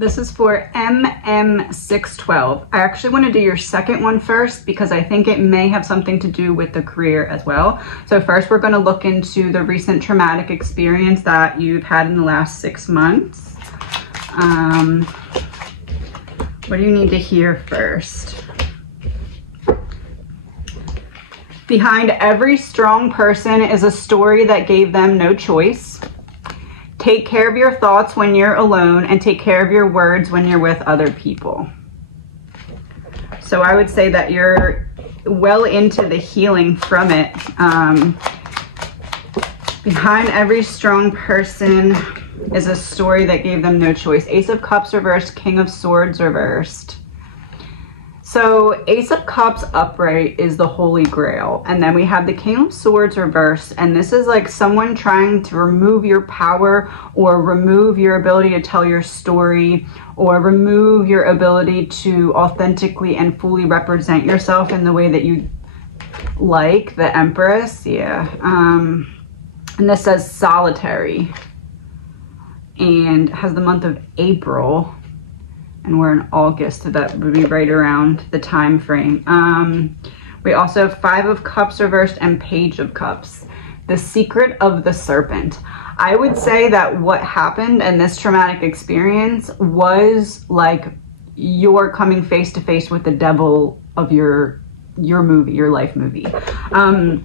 This is for MM612. I actually want to do your second one first because I think it may have something to do with the career as well. So first we're going to look into the recent traumatic experience that you've had in the last 6 months. What do you need to hear first? Behind every strong person is a story that gave them no choice. Take care of your thoughts when you're alone and take care of your words when you're with other people. So I would say that you're well into the healing from it. Behind every strong person is a story that gave them no choice. Ace of Cups reversed, King of Swords reversed. So Ace of Cups upright is the Holy Grail. And then we have the King of Swords reversed. And this is like someone trying to remove your power or remove your ability to tell your story or remove your ability to authentically and fully represent yourself in the way that you like. The Empress, yeah. And this says solitary and has the month of April. And we're in August, so that would be right around the time frame. We also have 5 of Cups reversed and Page of Cups. The Secret of the Serpent. I would say that what happened in this traumatic experience was like you're coming face to face with the devil of your movie, your life movie. I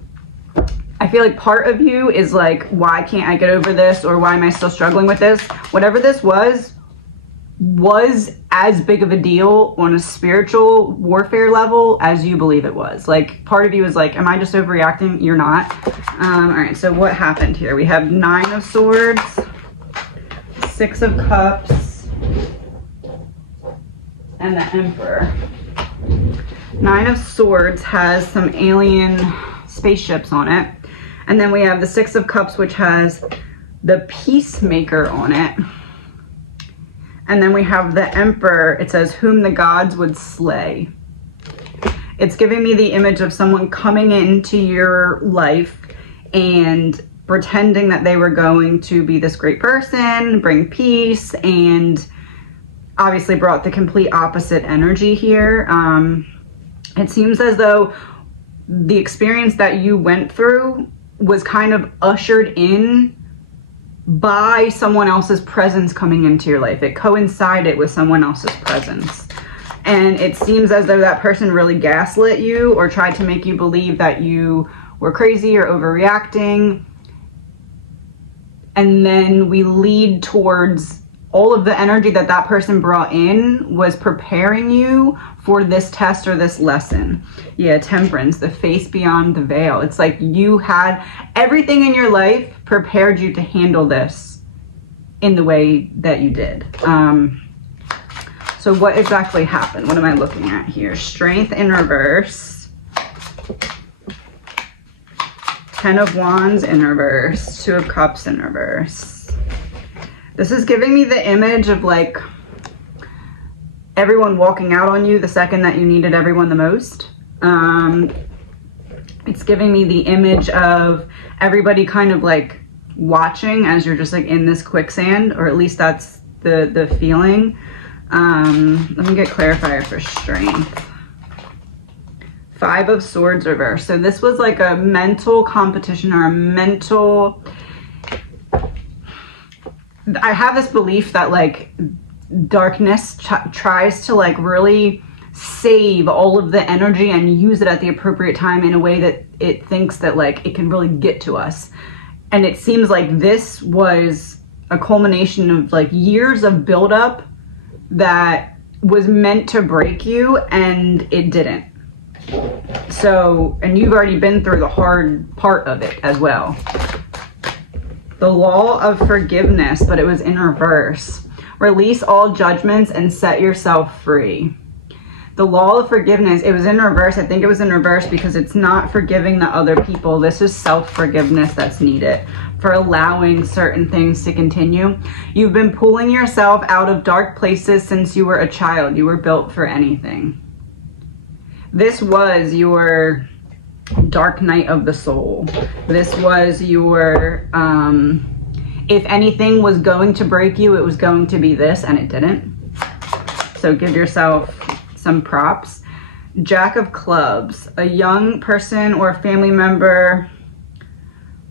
feel like part of you is like, why can't I get over this? Or why am I still struggling with this? Whatever this was as big of a deal on a spiritual warfare level as you believe it was. Like, part of you is like, am I just overreacting? You're not. All right, so what happened here? We have 9 of Swords, 6 of Cups, and the Emperor. 9 of Swords has some alien spaceships on it. And then we have the 6 of Cups, which has the Peacemaker on it. And then we have the Emperor. It says, whom the gods would slay. It's giving me the image of someone coming into your life and pretending that they were going to be this great person, bring peace, and obviously brought the complete opposite energy here. It seems as though the experience that you went through was kind of ushered in by someone else's presence coming into your life. It coincided with someone else's presence. And it seems as though that person really gaslit you or tried to make you believe that you were crazy or overreacting. And then we lead towards all of the energy that that person brought in was preparing you for this test or this lesson. Yeah, Temperance, the face beyond the veil. It's like you had everything in your life prepared you to handle this in the way that you did. So what exactly happened? What am I looking at here? Strength in reverse. 10 of Wands in reverse. 2 of Cups in reverse. This is giving me the image of like everyone walking out on you the second that you needed everyone the most. It's giving me the image of everybody kind of like watching as you're just like in this quicksand, or at least that's the feeling. Let me get clarifier for strength. 5 of Swords reverse. So this was like a mental competition or a mental... I have this belief that like darkness tries to like really save all of the energy and use it at the appropriate time in a way that it thinks that like it can really get to us. And it seems like this was a culmination of like years of buildup that was meant to break you, and it didn't. So, and you've already been through the hard part of it as well. The law of forgiveness, but it was in reverse. Release all judgments and set yourself free. The law of forgiveness, it was in reverse. I think it was in reverse because it's not forgiving the other people. This is self-forgiveness that's needed for allowing certain things to continue. You've been pulling yourself out of dark places since you were a child. You were built for anything. This was your dark night of the soul. This was your, if anything was going to break you, it was going to be this, and it didn't. So give yourself some props. Jack of Clubs, a young person or a family member,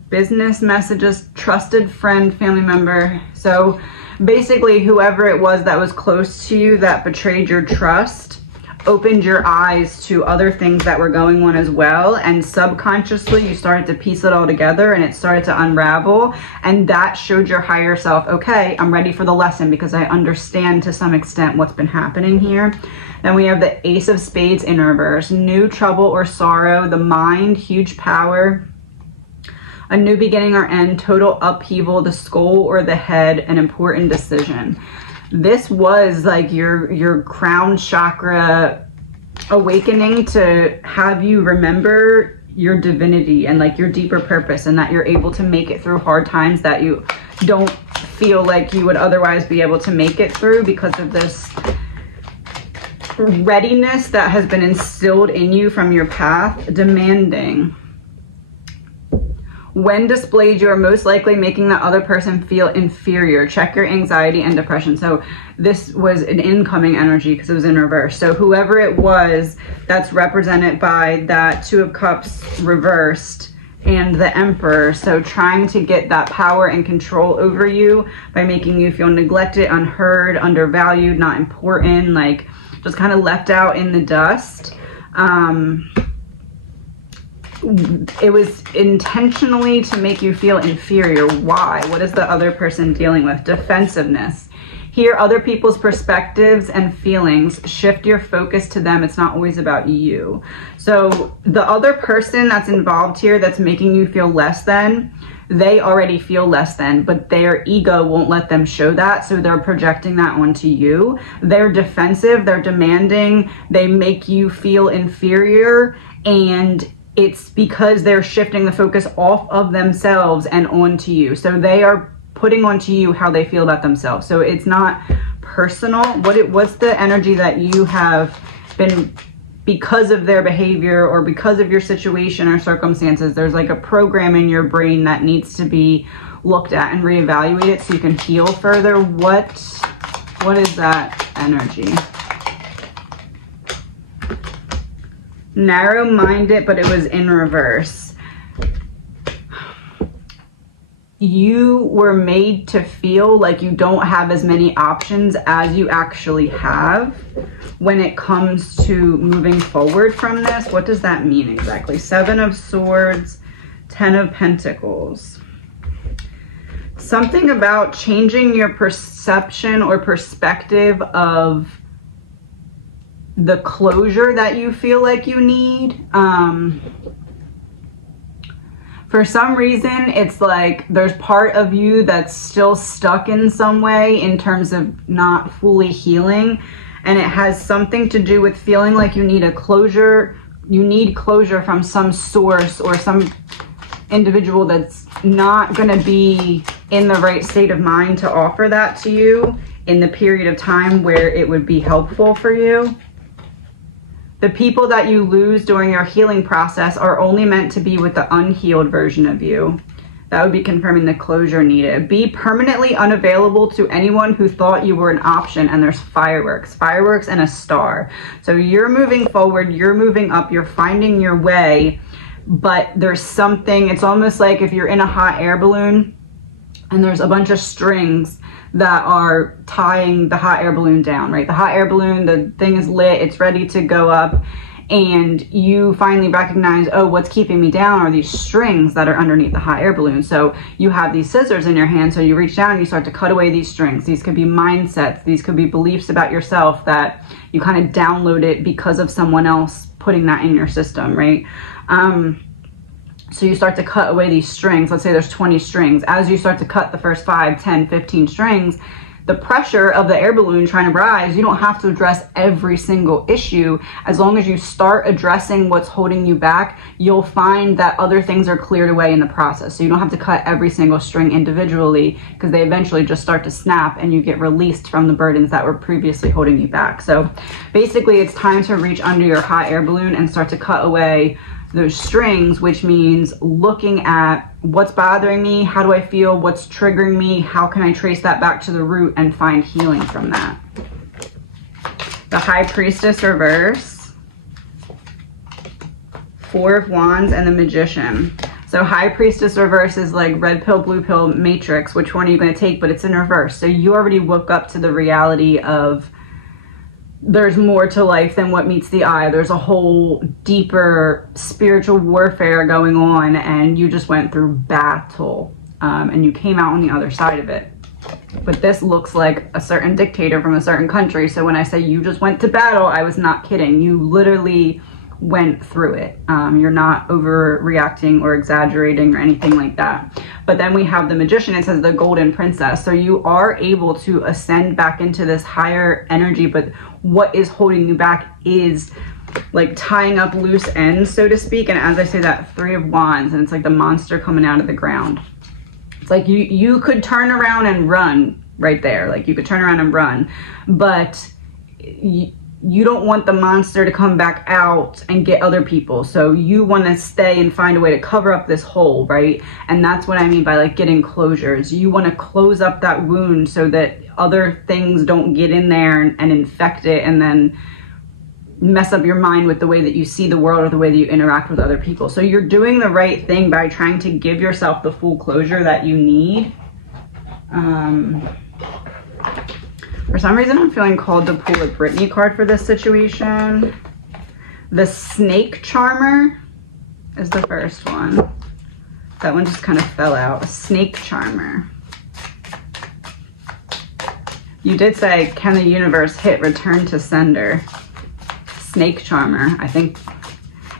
business messages, trusted friend, family member. So basically whoever it was that was close to you that betrayed your trust opened your eyes to other things that were going on as well, and subconsciously you started to piece it all together and it started to unravel, and that showed your higher self, okay, I'm ready for the lesson because I understand to some extent what's been happening here. Then we have the Ace of Spades in reverse, new trouble or sorrow, the mind, huge power, a new beginning or end, total upheaval, the skull or the head, an important decision. This was like your crown chakra awakening to have you remember your divinity and like your deeper purpose, and that you're able to make it through hard times that you don't feel like you would otherwise be able to make it through, because of this readiness that has been instilled in you from your path. Demanding. When displayed, you are most likely making the other person feel inferior. Check your anxiety and depression. So this was an incoming energy because it was in reverse. So whoever it was, that's represented by that Two of Cups reversed and the Emperor. So trying to get that power and control over you by making you feel neglected, unheard, undervalued, not important, like just kind of left out in the dust. It was intentionally to make you feel inferior. Why? What is the other person dealing with? Defensiveness. Hear other people's perspectives and feelings. Shift your focus to them. It's not always about you. So the other person that's involved here that's making you feel less than, they already feel less than, but their ego won't let them show that, so they're projecting that onto you. They're defensive, they're demanding, they make you feel inferior, and it's because they're shifting the focus off of themselves and onto you. So they are putting onto you how they feel about themselves. So it's not personal. What's the energy that you have been, because of their behavior or because of your situation or circumstances, there's like a program in your brain that needs to be looked at and reevaluated so you can heal further. What is that energy? Narrow-minded, but it was in reverse. You were made to feel like you don't have as many options as you actually have when it comes to moving forward from this. What does that mean exactly? Seven of Swords, Ten of Pentacles. Something about changing your perception or perspective of the closure that you feel like you need. For some reason, it's like there's part of you that's still stuck in some way in terms of not fully healing, and it has something to do with feeling like you need a closure. You need closure from some source or some individual that's not going to be in the right state of mind to offer that to you in the period of time where it would be helpful for you. The people that you lose during your healing process are only meant to be with the unhealed version of you. That would be confirming the closure needed. Be permanently unavailable to anyone who thought you were an option, and there's fireworks and a star. So you're moving forward, you're moving up, you're finding your way, but there's something, it's almost like if you're in a hot air balloon and there's a bunch of strings that are tying the hot air balloon down, right? The hot air balloon, the thing is lit, it's ready to go up, and you finally recognize, oh, what's keeping me down are these strings that are underneath the hot air balloon. So you have these scissors in your hand, so you reach down and you start to cut away these strings. These could be mindsets, these could be beliefs about yourself that you kind of downloaded because of someone else putting that in your system, right? So you start to cut away these strings. Let's say there's 20 strings. As you start to cut the first 5, 10, 15 strings, the pressure of the air balloon trying to rise, you don't have to address every single issue. As long as you start addressing what's holding you back, you'll find that other things are cleared away in the process. So you don't have to cut every single string individually, because they eventually just start to snap and you get released from the burdens that were previously holding you back. So basically it's time to reach under your hot air balloon and start to cut away those strings, which means looking at what's bothering me, how do I feel, what's triggering me, how can I trace that back to the root and find healing from that. the High Priestess reverse, Four of Wands, and the Magician. So High Priestess reverse is like red pill, blue pill, matrix. Which one are you going to take? But it's in reverse. So you already woke up to the reality of there's more to life than what meets the eye. There's a whole deeper spiritual warfare going on, and you just went through battle, and you came out on the other side of it. But this looks like a certain dictator from a certain country. So when I say you just went to battle, I was not kidding. You literally went through it. You're not overreacting or exaggerating or anything like that. But then we have the Magician. It says the Golden Princess. So you are able to ascend back into this higher energy, but what is holding you back is like tying up loose ends, so to speak. And as I say that, Three of Wands, and it's like the monster coming out of the ground. It's like you could turn around and run right there. Like you could turn around and run, but you don't want the monster to come back out and get other people. So you want to stay and find a way to cover up this hole, right? And that's what I mean by like getting closures. You want to close up that wound so that other things don't get in there and infect it and then mess up your mind with the way that you see the world or the way that you interact with other people. So you're doing the right thing by trying to give yourself the full closure that you need. For some reason, I'm feeling called to pull a Brittany card for this situation. The Snake Charmer is the first one. That one just kind of fell out. A Snake Charmer. You did say, can the universe hit return to sender? Snake Charmer, I think.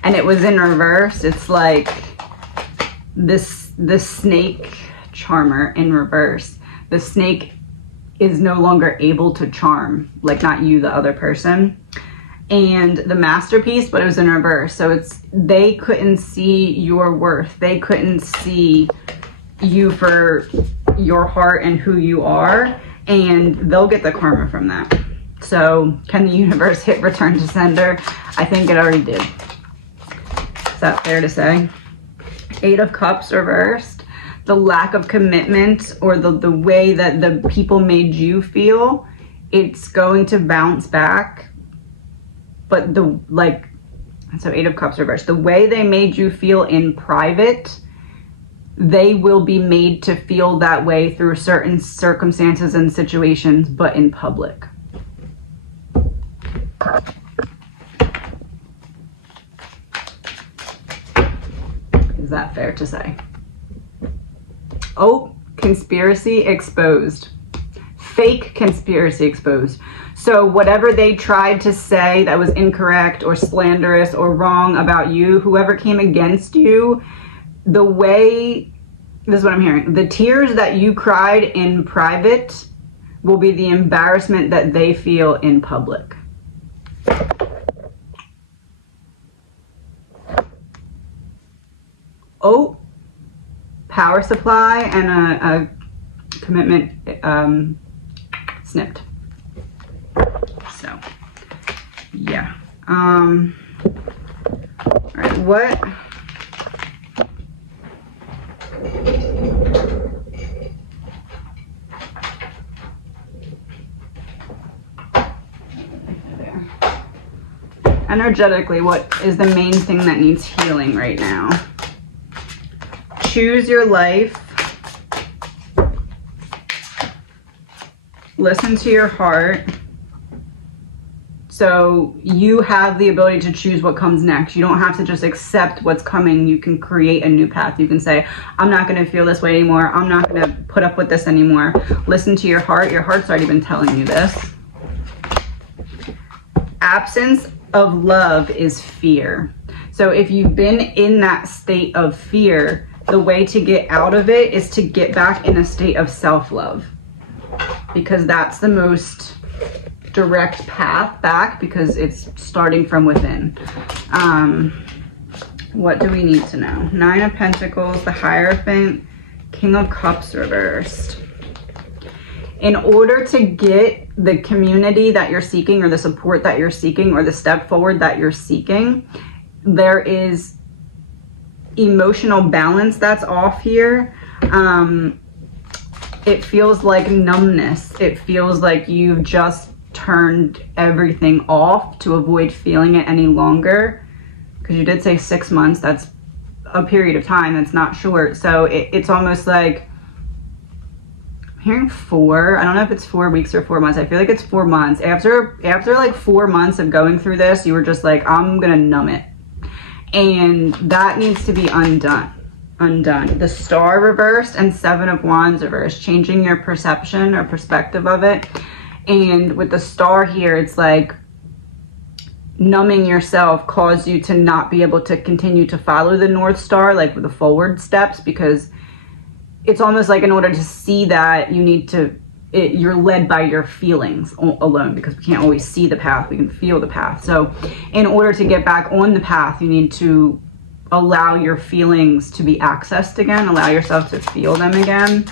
And it was in reverse. It's like the Snake Charmer in reverse. The snake is no longer able to charm, like not you, the other person. And the Masterpiece, but it was in reverse. So it's, they couldn't see your worth. They couldn't see you for your heart and who you are, and they'll get the karma from that. So can the universe hit return to sender? I think it already did. Is that fair to say? Eight of Cups reversed. The lack of commitment, or the way that the people made you feel, it's going to bounce back. But so Eight of Cups reversed. The way they made you feel in private, they will be made to feel that way through certain circumstances and situations, but in public. Is that fair to say? Oh, conspiracy exposed. Fake conspiracy exposed. So whatever they tried to say that was incorrect or slanderous or wrong about you, whoever came against you, the way, this is what I'm hearing, the tears that you cried in private will be the embarrassment that they feel in public. Oh, power supply and a commitment snipped. So, yeah. All right, what? Energetically, what is the main thing that needs healing right now? Choose your life. Listen to your heart. So you have the ability to choose what comes next. You don't have to just accept what's coming. You can create a new path. You can say, I'm not going to feel this way anymore. I'm not going to put up with this anymore. Listen to your heart. Your heart's already been telling you this. Absence of love is fear. So if you've been in that state of fear, the way to get out of it is to get back in a state of self-love, because that's the most direct path back, because it's starting from within. What do we need to know? Nine of Pentacles, the Hierophant, King of Cups reversed. In order to get the community that you're seeking, or the support that you're seeking, or the step forward that you're seeking, there is emotional balance that's off here. It feels like numbness. It feels like you've just turned everything off to avoid feeling it any longer. Because you did say 6 months, that's a period of time that's not short. So it's almost like, I'm hearing 4. I don't know if it's 4 weeks or 4 months. I feel like it's 4 months. After like 4 months of going through this, you were just like, I'm gonna numb it. And that needs to be undone. The Star reversed and 7 of Wands reversed, changing your perception or perspective of it. And with the Star here, it's like numbing yourself caused you to not be able to continue to follow the North Star, like with the forward steps, because it's almost like in order to see that, you need to, you're led by your feelings alone, because we can't always see the path, we can feel the path. So in order to get back on the path, you need to allow your feelings to be accessed again, allow yourself to feel them again.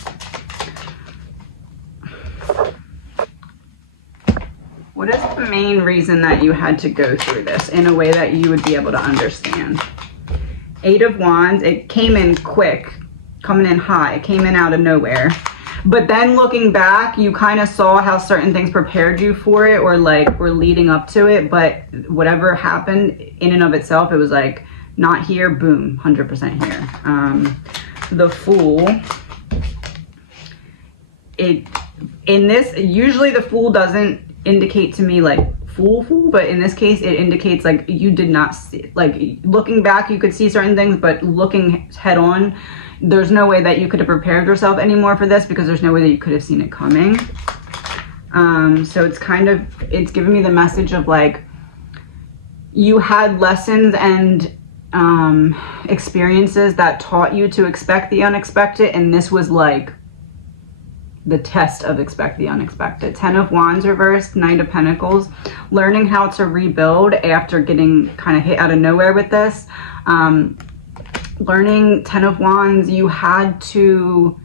What is the main reason that you had to go through this in a way that you would be able to understand? 8 of Wands, it came in quick, coming in high, it came in out of nowhere. But then looking back, you kind of saw how certain things prepared you for it, or like were leading up to it, but whatever happened in and of itself, it was like, not here, boom, 100% here. The Fool. In this, usually the Fool doesn't indicate to me like fool, but in this case, it indicates like you did not see, like looking back, you could see certain things, but looking head on, there's no way that you could have prepared yourself anymore for this, because there's no way that you could have seen it coming. So it's kind of, it's giving me the message of like, you had lessons and experiences that taught you to expect the unexpected, and this was like the test of expect the unexpected. 10 of Wands reversed, 9 of Pentacles, learning how to rebuild after getting kind of hit out of nowhere with this. Learning, 10 of Wands, you had to,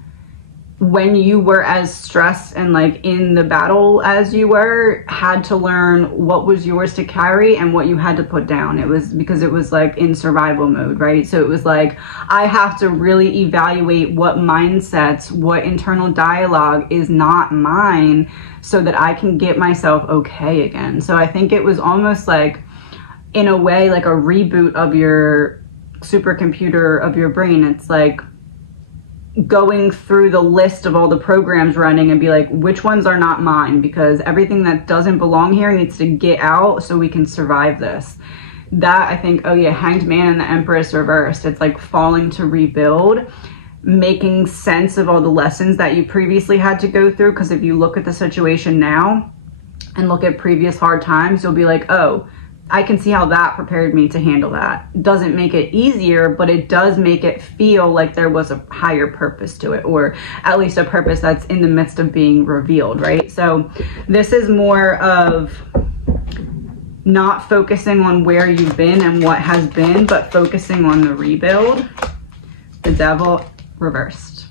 when you were as stressed and like in the battle as you were, had to learn what was yours to carry and what you had to put down. It was because it was like in survival mode, right? So it was like, I have to really evaluate what mindsets, what internal dialogue is not mine, so that I can get myself okay again. So I think it was almost like, in a way, like a reboot of your supercomputer of your brain. It's like going through the list of all the programs running and be like, which ones are not mine, because everything that doesn't belong here needs to get out so we can survive this. That, I think, oh yeah, Hanged Man and the Empress reversed. It's like falling to rebuild, making sense of all the lessons that you previously had to go through. Because if you look at the situation now and look at previous hard times, you'll be like, oh, I can see how that prepared me to handle that. It doesn't make it easier, but it does make it feel like there was a higher purpose to it, or at least a purpose that's in the midst of being revealed, right? So this is more of not focusing on where you've been and what has been, but focusing on the rebuild. The Devil reversed,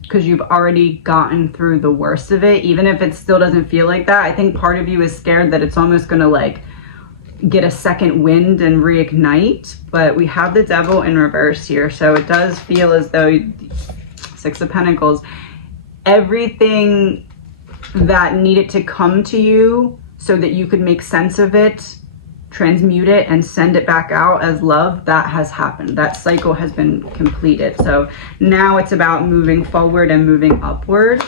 because you've already gotten through the worst of it. Even if it still doesn't feel like that, I think part of you is scared that it's almost gonna like get a second wind and reignite. But we have the Devil in reverse here, so it does feel as though 6 of Pentacles, everything that needed to come to you so that you could make sense of it, transmute it, and send it back out as love, that has happened. That cycle has been completed. So now it's about moving forward and moving upward.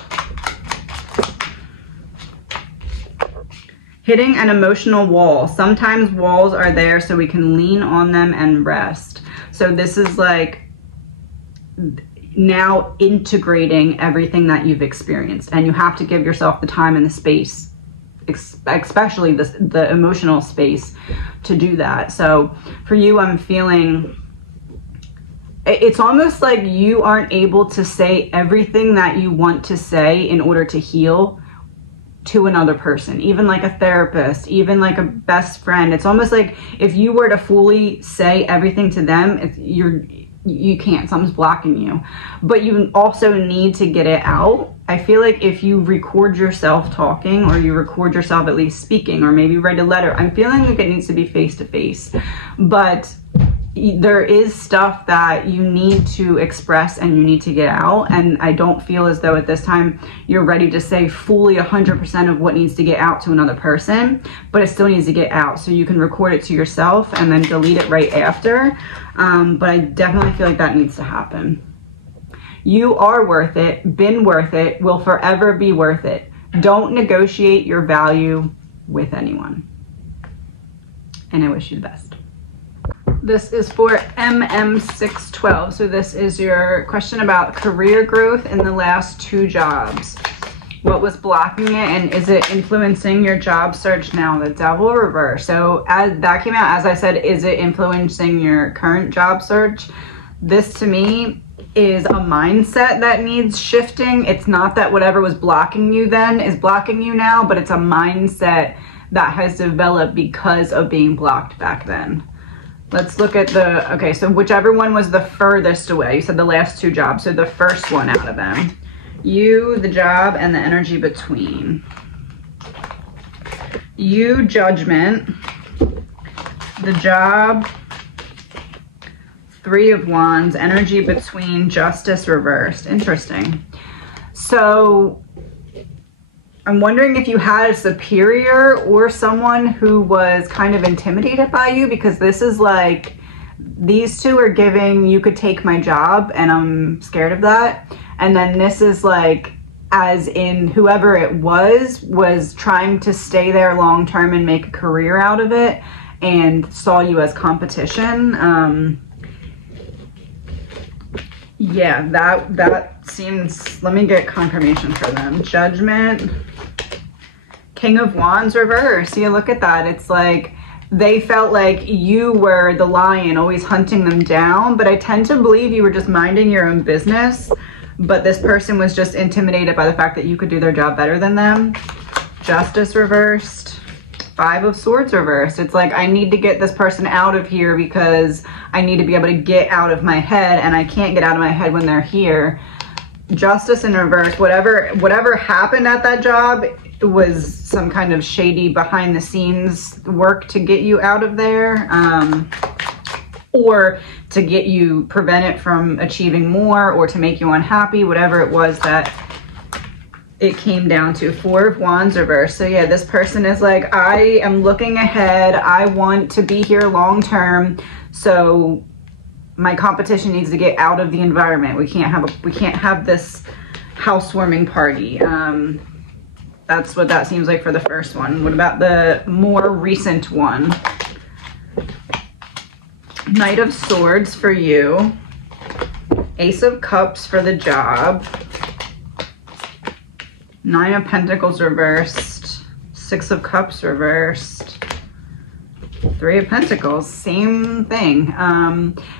Hitting an emotional wall. Sometimes walls are there so we can lean on them and rest. So this is like now integrating everything that you've experienced, and you have to give yourself the time and the space, especially the emotional space, to do that. So for you, I'm feeling it's almost like you aren't able to say everything that you want to say in order to heal to another person, even like a therapist, even like a best friend. It's almost like if you were to fully say everything to them, you can't, something's blocking you. But you also need to get it out. I feel like if you record yourself talking, or you record yourself at least speaking, or maybe write a letter, I'm feeling like it needs to be face to face. But there is stuff that you need to express and you need to get out, and I don't feel as though at this time you're ready to say fully 100% of what needs to get out to another person, but it still needs to get out, so you can record it to yourself and then delete it right after. But I definitely feel like that needs to happen. You are worth it, been worth it, will forever be worth it. Don't negotiate your value with anyone. And I wish you the best. This is for MM612. So this is your question about career growth in the last 2 jobs. What was blocking it, and is it influencing your job search now? The Devil reverse. So as that came out, as I said, is it influencing your current job search? This to me is a mindset that needs shifting. It's not that whatever was blocking you then is blocking you now, but it's a mindset that has developed because of being blocked back then. Let's look at the, okay, so whichever one was the furthest away. You said the last 2 jobs, so the first one out of them. You, the job, and the energy between. You, judgment. The job, 3 of Wands. Energy between, justice reversed. Interesting. So I'm wondering if you had a superior or someone who was kind of intimidated by you, because this is like, these 2 are giving, you could take my job and I'm scared of that. And then this is like, as in whoever it was trying to stay there long term and make a career out of it and saw you as competition. Yeah, that seems, let me get confirmation for them. Judgment, King of Wands reverse. Yeah, look at that. It's like they felt like you were the lion always hunting them down, but I tend to believe you were just minding your own business, but this person was just intimidated by the fact that you could do their job better than them. Justice reversed. 5 of Swords reversed. It's like, I need to get this person out of here because I need to be able to get out of my head, and I can't get out of my head when they're here. Justice in reverse. Whatever happened at that job was some kind of shady behind the scenes work to get you out of there, or to get you, prevent it from achieving more, or to make you unhappy, whatever it was that it came down to. 4 of Wands reverse. So yeah, this person is like, I am looking ahead. I want to be here long term. So my competition needs to get out of the environment. We can't have this housewarming party. That's what that seems like for the first one. What about the more recent one? Knight of Swords for you. Ace of Cups for the job. 9 of Pentacles reversed. 6 of Cups reversed. 3 of Pentacles, same thing.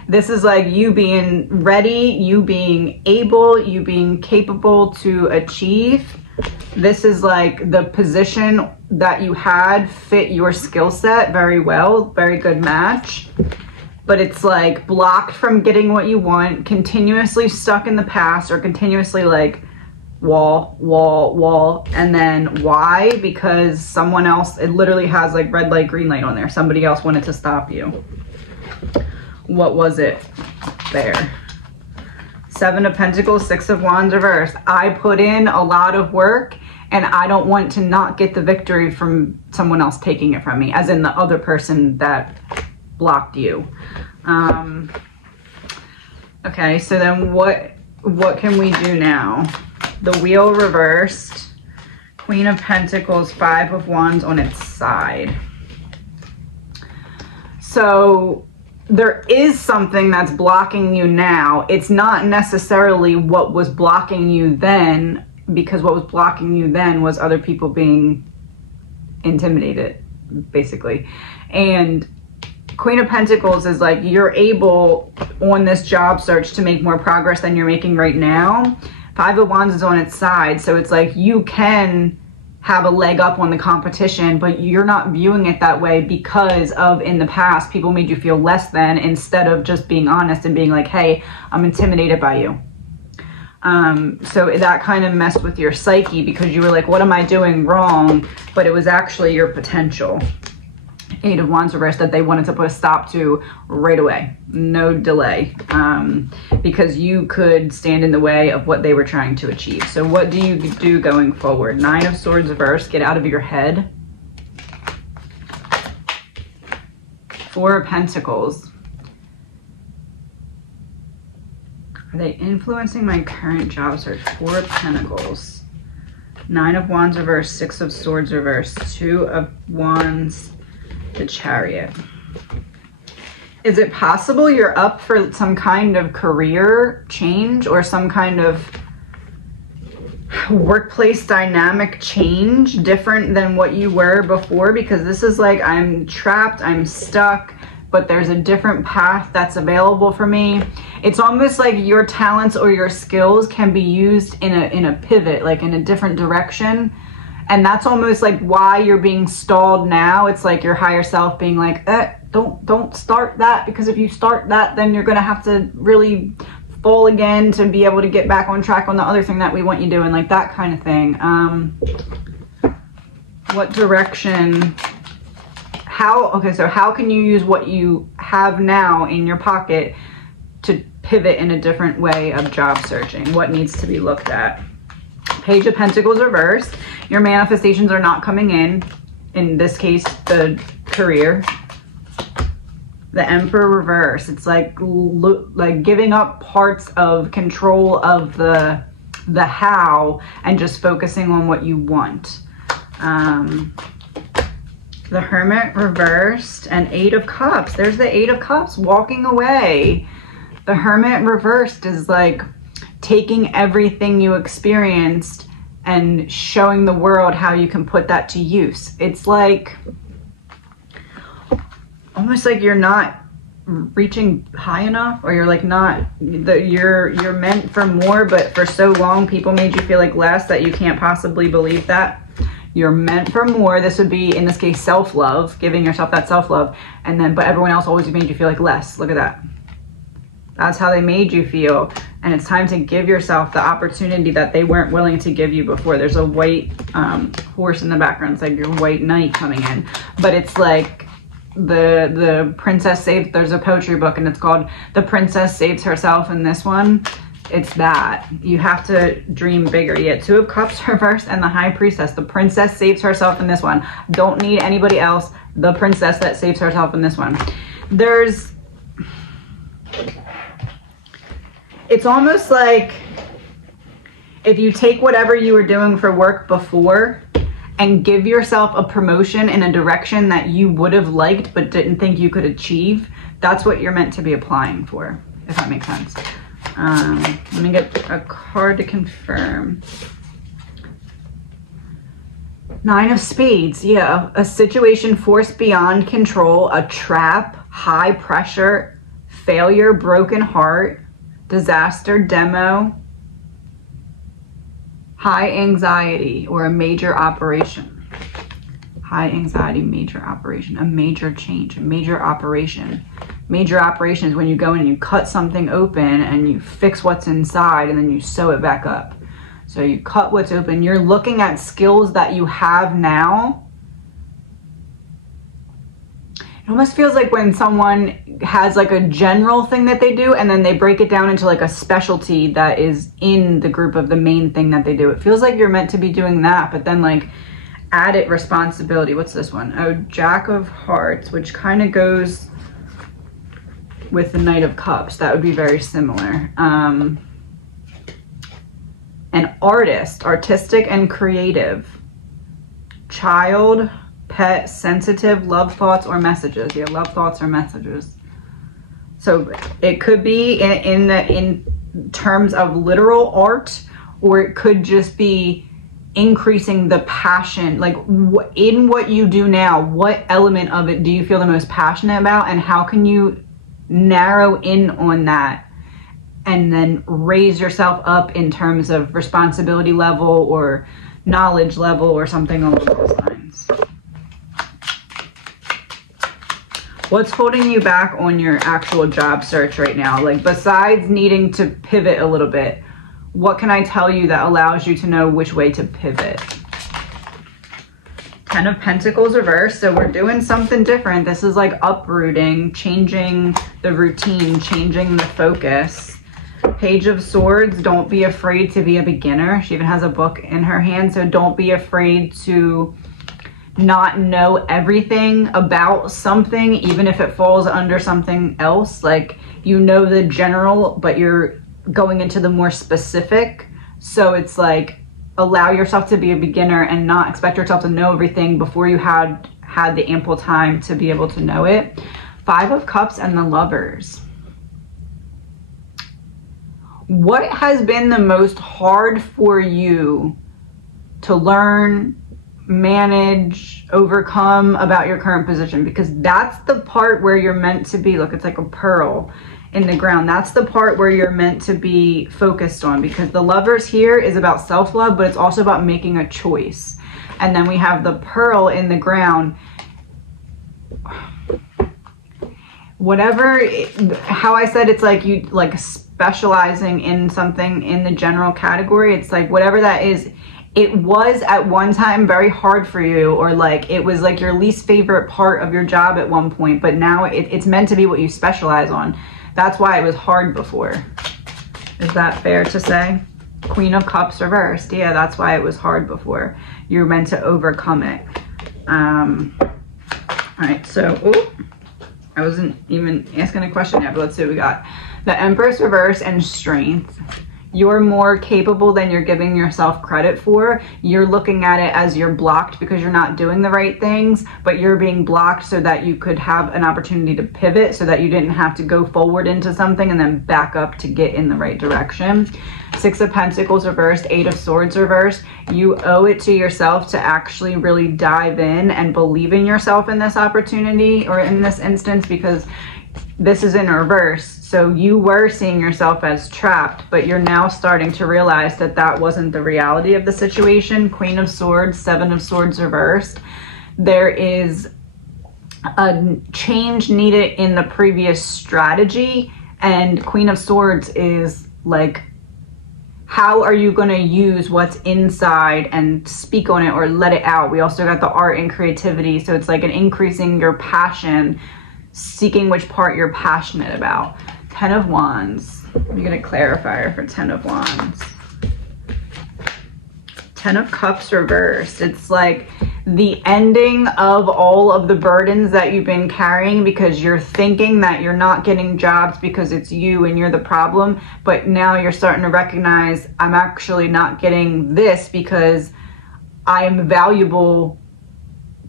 This is like you being ready, you being able, you being capable to achieve. This is like the position that you had fit your skill set very well, very good match. But it's like blocked from getting what you want, continuously stuck in the past, or continuously like wall, and then why? Because someone else, it literally has like red light, green light on there. Somebody else wanted to stop you. What was it there? 7 of Pentacles, 6 of Wands reversed. I put in a lot of work and I don't want to not get the victory from someone else taking it from me, as in the other person that blocked you. Okay, so then what can we do now? The Wheel reversed. Queen of Pentacles, 5 of Wands on its side. So there is something that's blocking you now. It's not necessarily what was blocking you then, because what was blocking you then was other people being intimidated, basically. And Queen of Pentacles is like, you're able on this job search to make more progress than you're making right now. 5 of Wands is on its side, so it's like you can have a leg up on the competition, but you're not viewing it that way because of, in the past, people made you feel less than, instead of just being honest and being like, hey, I'm intimidated by you. So that kind of messed with your psyche, because you were like, what am I doing wrong? But it was actually your potential. Eight of Wands reversed, that they wanted to put a stop to right away, no delay, because you could stand in the way of what they were trying to achieve. So what do you do going forward? Nine of Swords reversed, get out of your head. Four of Pentacles. Are they influencing my current job search? Four of Pentacles. Nine of Wands reversed, Six of Swords reversed, Two of Wands, the Chariot. Is it possible you're up for some kind of career change or some kind of workplace dynamic change different than what you were before? Because this is like, I'm trapped, I'm stuck, but there's a different path that's available for me. It's almost like your talents or your skills can be used in a pivot, like in a different direction. And that's almost like why you're being stalled now. It's like your higher self being like, don't start that, because if you start that, then you're gonna have to really fall again to be able to get back on track on the other thing that we want you doing, like that kind of thing. What direction? Okay, so how can you use what you have now in your pocket to pivot in a different way of job searching? What needs to be looked at? Page of Pentacles reversed. Your manifestations are not coming in this case, the career. The Emperor reverse. It's like giving up parts of control of the how and just focusing on what you want. The Hermit reversed and Eight of Cups. There's the Eight of Cups walking away. The Hermit reversed is like taking everything you experienced and showing the world how you can put that to use. It's like almost like you're not reaching high enough, or you're like not, you're meant for more, but for so long people made you feel like less that you can't possibly believe that. You're meant for more. This would be, in this case, self-love, giving yourself that self-love. And then, but everyone else always made you feel like less. Look at that. That's how they made you feel. And it's time to give yourself the opportunity that they weren't willing to give you before. There's a white horse in the background. It's like your white knight coming in. But it's like the princess saved, there's a poetry book and it's called The Princess Saves Herself in this one. It's that. You have to dream bigger. You get Two of Cups reversed and the High Priestess. The princess saves herself in this one. Don't need anybody else. The princess that saves herself in this one. It's almost like if you take whatever you were doing for work before and give yourself a promotion in a direction that you would have liked but didn't think you could achieve, that's what you're meant to be applying for, if that makes sense. Let me get a card to confirm. Nine of Spades. Yeah, a situation forced beyond control, a trap, high pressure, failure, broken heart, disaster, demo, high anxiety, or a major operation. High anxiety, major operation, a major change, a major operation. Major operation is when you go in and you cut something open and you fix what's inside and then you sew it back up. So you cut what's open. You're looking at skills that you have now. It almost feels like when someone has like a general thing that they do and then they break it down into like a specialty that is in the group of the main thing that they do. It feels like you're meant to be doing that, but then like added responsibility. What's this one? Oh, Jack of Hearts, which kind of goes with the Knight of Cups. That would be very similar. An artist, artistic and creative. Child, pet, sensitive, love thoughts or messages. Yeah, love thoughts or messages. So it could be in terms of literal art, or it could just be increasing the passion, like in what you do now, what element of it do you feel the most passionate about, and how can you narrow in on that and then raise yourself up in terms of responsibility level or knowledge level or something along those lines. What's holding you back on your actual job search right now? Like, besides needing to pivot a little bit, what can I tell you that allows you to know which way to pivot? Ten of Pentacles reversed. So we're doing something different. This is like uprooting, changing the routine, changing the focus. Page of Swords, don't be afraid to be a beginner. She even has a book in her hand. So don't be afraid to not know everything about something, even if it falls under something else. Like, you know the general, but you're going into the more specific. So it's like, allow yourself to be a beginner and not expect yourself to know everything before you had the ample time to be able to know it. Five of Cups and the Lovers. What has been the most hard for you to learn, manage, overcome about your current position? Because that's the part where you're meant to be. Look, it's like a pearl in the ground. That's the part where you're meant to be focused on, because the Lovers here is about self-love, but it's also about making a choice. And then we have the pearl in the ground. Whatever, how I said, it's like you like specializing in something in the general category. It's like whatever that is, it was at one time very hard for you, or like it was like your least favorite part of your job at one point, but now it's meant to be what you specialize on. That's why it was hard before. Is that fair to say? Queen of Cups reversed. Yeah, that's why it was hard before. You're meant to overcome it. All right, so, ooh, I wasn't even asking a question yet, but let's see what we got. The Empress reverse and Strength. You're more capable than you're giving yourself credit for. You're looking at it as you're blocked because you're not doing the right things, but you're being blocked so that you could have an opportunity to pivot, so that you didn't have to go forward into something and then back up to get in the right direction. Six of Pentacles reversed, Eight of Swords reversed. You owe it to yourself to actually really dive in and believe in yourself in this opportunity, or in this instance, because this is in reverse. So you were seeing yourself as trapped, but you're now starting to realize that that wasn't the reality of the situation. Queen of Swords, Seven of Swords reversed. There is a change needed in the previous strategy, and Queen of Swords is like, how are you going to use what's inside and speak on it or let it out? We also got the art and creativity. So it's like an increasing your passion, seeking which part you're passionate about. Ten of Wands. I'm going to clarify for Ten of Wands. Ten of Cups reversed. It's like the ending of all of the burdens that you've been carrying, because you're thinking that you're not getting jobs because it's you and you're the problem. But now you're starting to recognize, I'm actually not getting this because I am valuable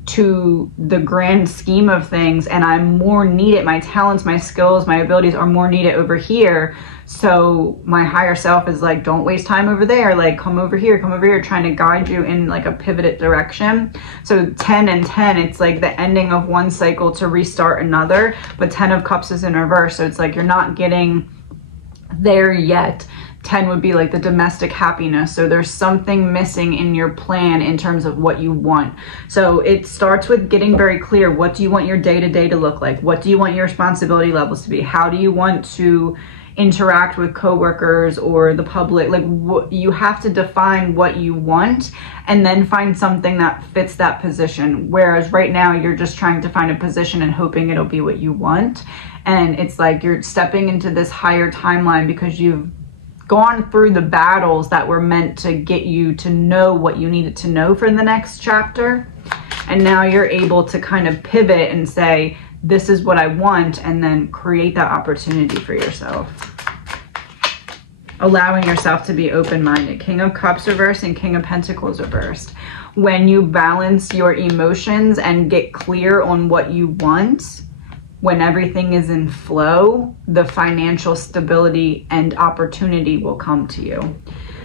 to the grand scheme of things, and I'm more needed. My talents, my skills, my abilities are more needed over here. So my higher self is like, don't waste time over there, like come over here, trying to guide you in like a pivoted direction. So 10 and 10, it's like the ending of one cycle to restart another, but 10 of Cups is in reverse. So it's like you're not getting there yet. 10 would be like the domestic happiness. So there's something missing in your plan in terms of what you want. So it starts with getting very clear. What do you want your day-to-day to look like? What do you want your responsibility levels to be? How do you want to interact with coworkers or the public? Like, what you have to define what you want, and then find something that fits that position. Whereas right now you're just trying to find a position and hoping it'll be what you want. And it's like you're stepping into this higher timeline because you've gone through the battles that were meant to get you to know what you needed to know for the next chapter. And now you're able to kind of pivot and say, this is what I want, and then create that opportunity for yourself. Allowing yourself to be open-minded. King of Cups reversed and King of Pentacles reversed. When you balance your emotions and get clear on what you want, when everything is in flow, the financial stability and opportunity will come to you.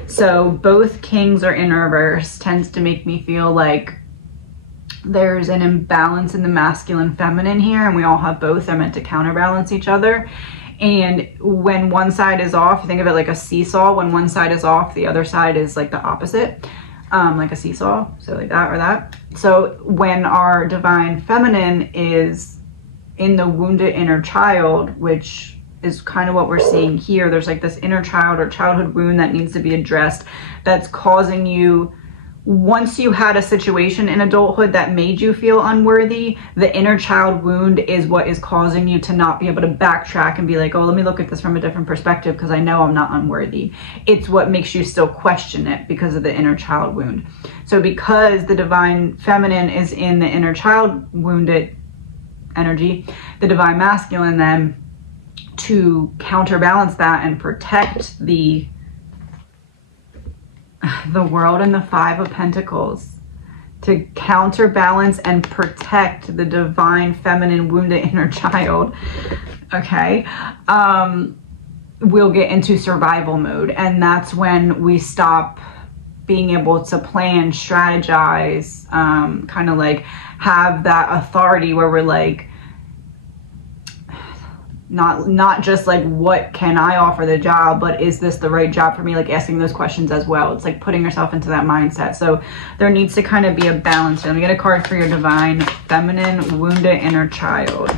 So both kings are in reverse. Tends to make me feel like there's an imbalance in the masculine feminine here, and we all have both. They're meant to counterbalance each other. And when one side is off, think of it like a seesaw. When one side is off, the other side is like the opposite, like a seesaw. So like that or that. So when our divine feminine is in the wounded inner child, which is kind of what we're seeing here, there's like this inner child or childhood wound that needs to be addressed, that's causing you once you had a situation in adulthood that made you feel unworthy, the inner child wound is what is causing you to not be able to backtrack and be like, oh, let me look at this from a different perspective because I know I'm not unworthy. It's what makes you still question it because of the inner child wound. So because the divine feminine is in the inner child wounded energy, the divine masculine then, to counterbalance that and protect the world and the Five of Pentacles, to counterbalance and protect the divine feminine wounded inner child, okay, we'll get into survival mode. And that's when we stop being able to plan, strategize, kind of like have that authority where we're like, not just like, what can I offer the job, but is this the right job for me? Like asking those questions as well. It's like putting yourself into that mindset. So there needs to kind of be a balance. Let me get a card for your divine feminine wounded inner child.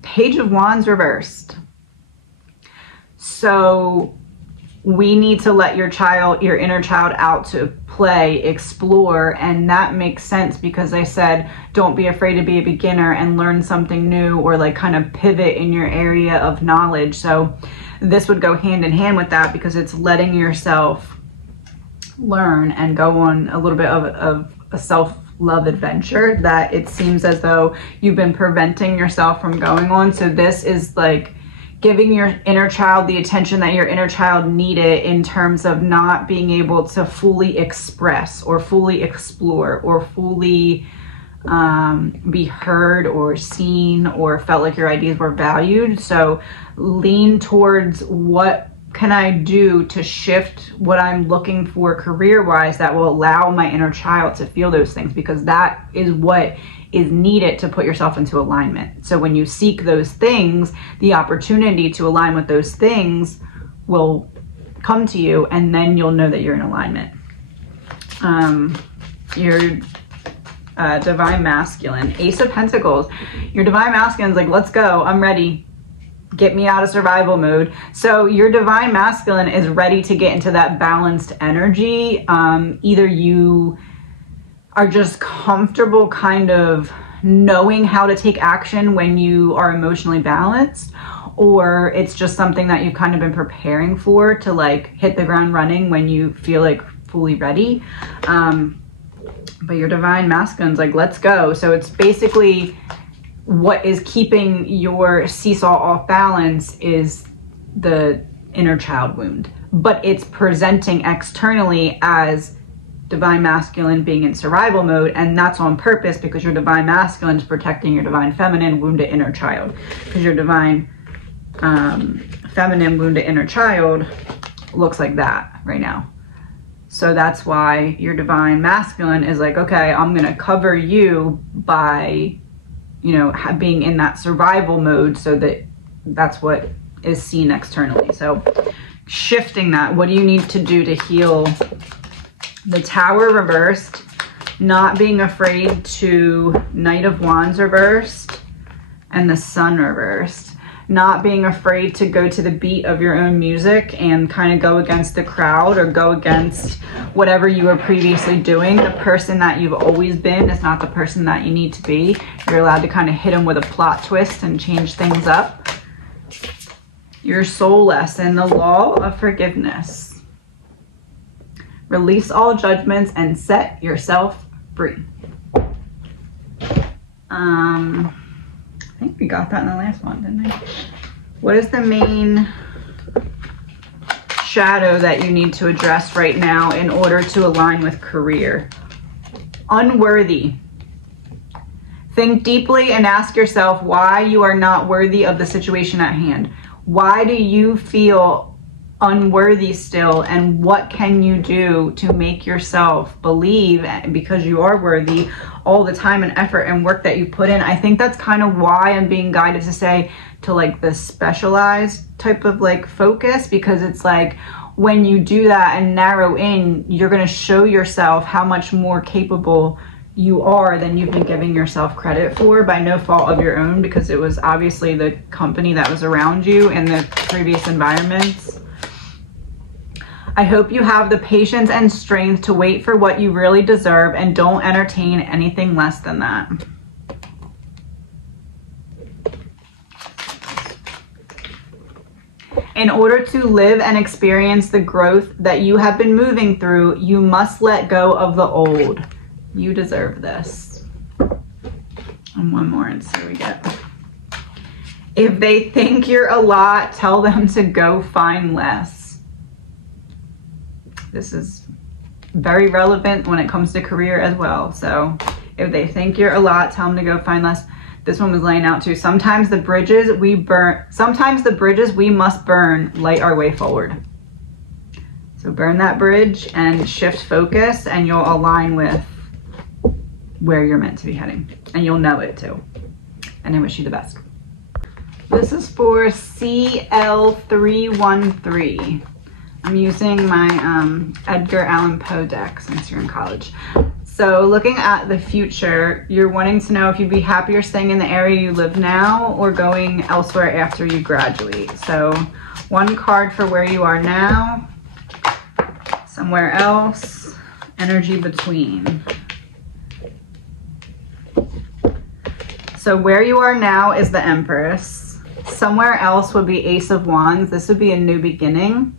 Page of Wands reversed. So we need to let your inner child out to play, explore, and that makes sense because I said don't be afraid to be a beginner and learn something new, or like kind of pivot in your area of knowledge. So this would go hand in hand with that because it's letting yourself learn and go on a little bit of a self-love adventure that it seems as though you've been preventing yourself from going on. So this is like giving your inner child the attention that your inner child needed in terms of not being able to fully express or fully explore or fully be heard or seen or felt like your ideas were valued. So lean towards, what can I do to shift what I'm looking for career-wise that will allow my inner child to feel those things, because that is what is needed to put yourself into alignment. So when you seek those things, the opportunity to align with those things will come to you, and then you'll know that you're in alignment. Your divine masculine, Ace of Pentacles. Your divine masculine is like, let's go, I'm ready. Get me out of survival mode. So your divine masculine is ready to get into that balanced energy. Either you are just comfortable kind of knowing how to take action when you are emotionally balanced, or it's just something that you've kind of been preparing for to like hit the ground running when you feel like fully ready. But your divine masculine's like, let's go. So it's basically what is keeping your seesaw off balance is the inner child wound, but it's presenting externally as divine masculine being in survival mode, and that's on purpose because your divine masculine is protecting your divine feminine wounded inner child, because your divine feminine wounded inner child looks like that right now. So that's why your divine masculine is like, okay, I'm gonna cover you by, you know, being in that survival mode, so that that's what is seen externally. So shifting that, what do you need to do to heal the Tower reversed, not being afraid to, Knight of Wands reversed, and the Sun reversed. Not being afraid to go to the beat of your own music and kind of go against the crowd or go against whatever you were previously doing. The person that you've always been is not the person that you need to be. You're allowed to kind of hit them with a plot twist and change things up. Your soul lesson, the law of forgiveness. Release all judgments and set yourself free. I think we got that in the last one, didn't we? What is the main shadow that you need to address right now in order to align with career? Unworthy. Think deeply and ask yourself why you are not worthy of the situation at hand. Why do you feel unworthy still, and what can you do to make yourself believe, because you are worthy, all the time and effort and work that you put in? I think that's kind of why I'm being guided to say to like the specialized type of like focus, because it's like when you do that and narrow in, you're going to show yourself how much more capable you are than you've been giving yourself credit for, by no fault of your own, because it was obviously the company that was around you in the previous environments. I hope you have the patience and strength to wait for what you really deserve and don't entertain anything less than that. In order to live and experience the growth that you have been moving through, you must let go of the old. You deserve this. And one more and see what we get. If they think you're a lot, tell them to go find less. This is very relevant when it comes to career as well. So if they think you're a lot, tell them to go find less. This one was laying out too. Sometimes the bridges we must burn light our way forward. So burn that bridge and shift focus, and you'll align with where you're meant to be heading. And you'll know it too. And I wish you the best. This is for CL313. I'm using my Edgar Allan Poe deck since you're in college. So looking at the future, you're wanting to know if you'd be happier staying in the area you live now or going elsewhere after you graduate. So one card for where you are now, somewhere else, energy between. So where you are now is the Empress. Somewhere else would be Ace of Wands. This would be a new beginning.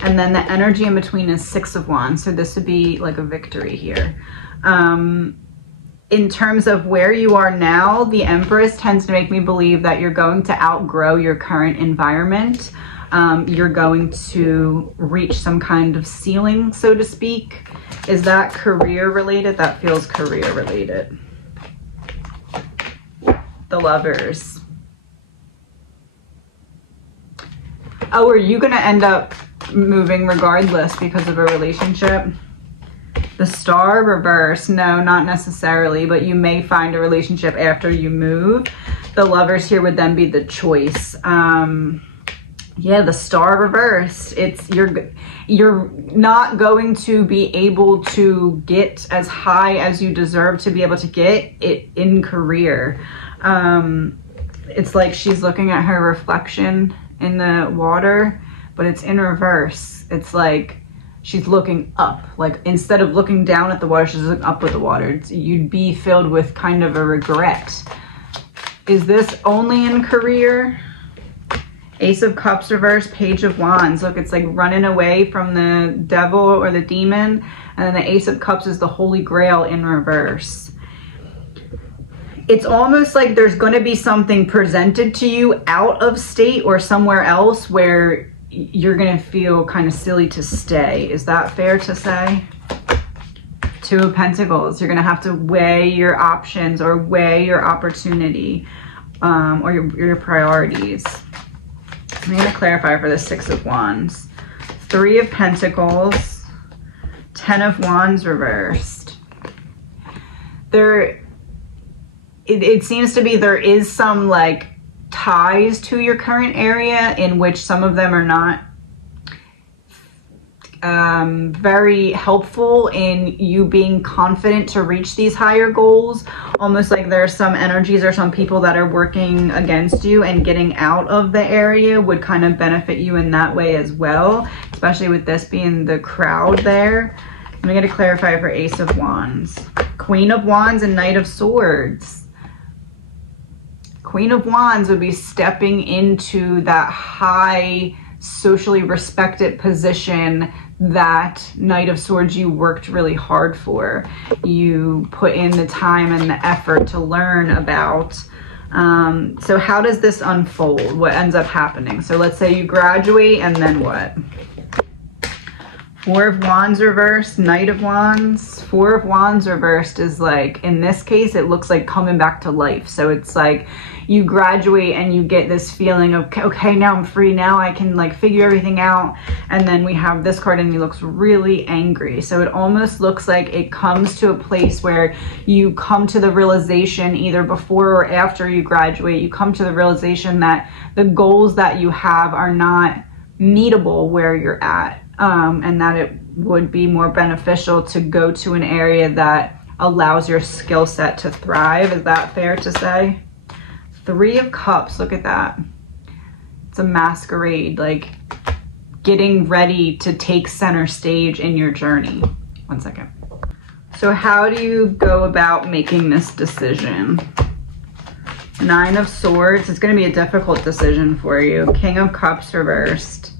And then the energy in between is Six of Wands. So this would be like a victory here. In terms of where you are now, the Empress tends to make me believe that you're going to outgrow your current environment. You're going to reach some kind of ceiling, so to speak. Is that career related? That feels career related. The Lovers. Oh, are you going to end up moving regardless because of a relationship? The Star reverse, no, not necessarily, but you may find a relationship after you move. The Lovers here would then be the choice. Yeah, the Star reverse. It's you're not going to be able to get as high as you deserve to be able to get it in career. It's like she's looking at her reflection in the water, but it's in reverse. It's like she's looking up, like instead of looking down at the water, she's looking up at the water. You'd be filled with kind of a regret. Is this only in career? Ace of Cups reverse, Page of Wands. Look, it's like running away from the devil or the demon. And then the Ace of Cups is the Holy Grail in reverse. It's almost like there's going to be something presented to you out of state or somewhere else where you're going to feel kind of silly to stay. Is that fair to say? Two of Pentacles. You're going to have to weigh your options or weigh your opportunity or your priorities. I'm going to clarify for the Six of Wands. Three of Pentacles. 10 of Wands reversed. It seems to be there is some like ties to your current area in which some of them are not very helpful in you being confident to reach these higher goals. Almost like there's some energies or some people that are working against you, and getting out of the area would kind of benefit you in that way as well, especially with this being the crowd there. I'm going to clarify for Ace of Wands. Queen of Wands and Knight of Swords. Queen of Wands would be stepping into that high, socially respected position that Knight of Swords you worked really hard for. You put in the time and the effort to learn about. So how does this unfold? What ends up happening? So let's say you graduate, and then what? Four of Wands reversed, Knight of Wands. Four of Wands reversed is like, in this case, it looks like coming back to life. So it's like you graduate and you get this feeling of, okay, now I'm free. Now I can like figure everything out. And then we have this card and he looks really angry. So it almost looks like it comes to a place where you come to the realization, either before or after you graduate, you come to the realization that the goals that you have are not meetable where you're at. And that it would be more beneficial to go to an area that allows your skill set to thrive. Is that fair to say? Three of Cups, look at that. It's a masquerade. Like getting ready to take center stage in your journey. One second. So how do you go about making this decision? 9 of Swords. It's going to be a difficult decision for you. King of Cups reversed.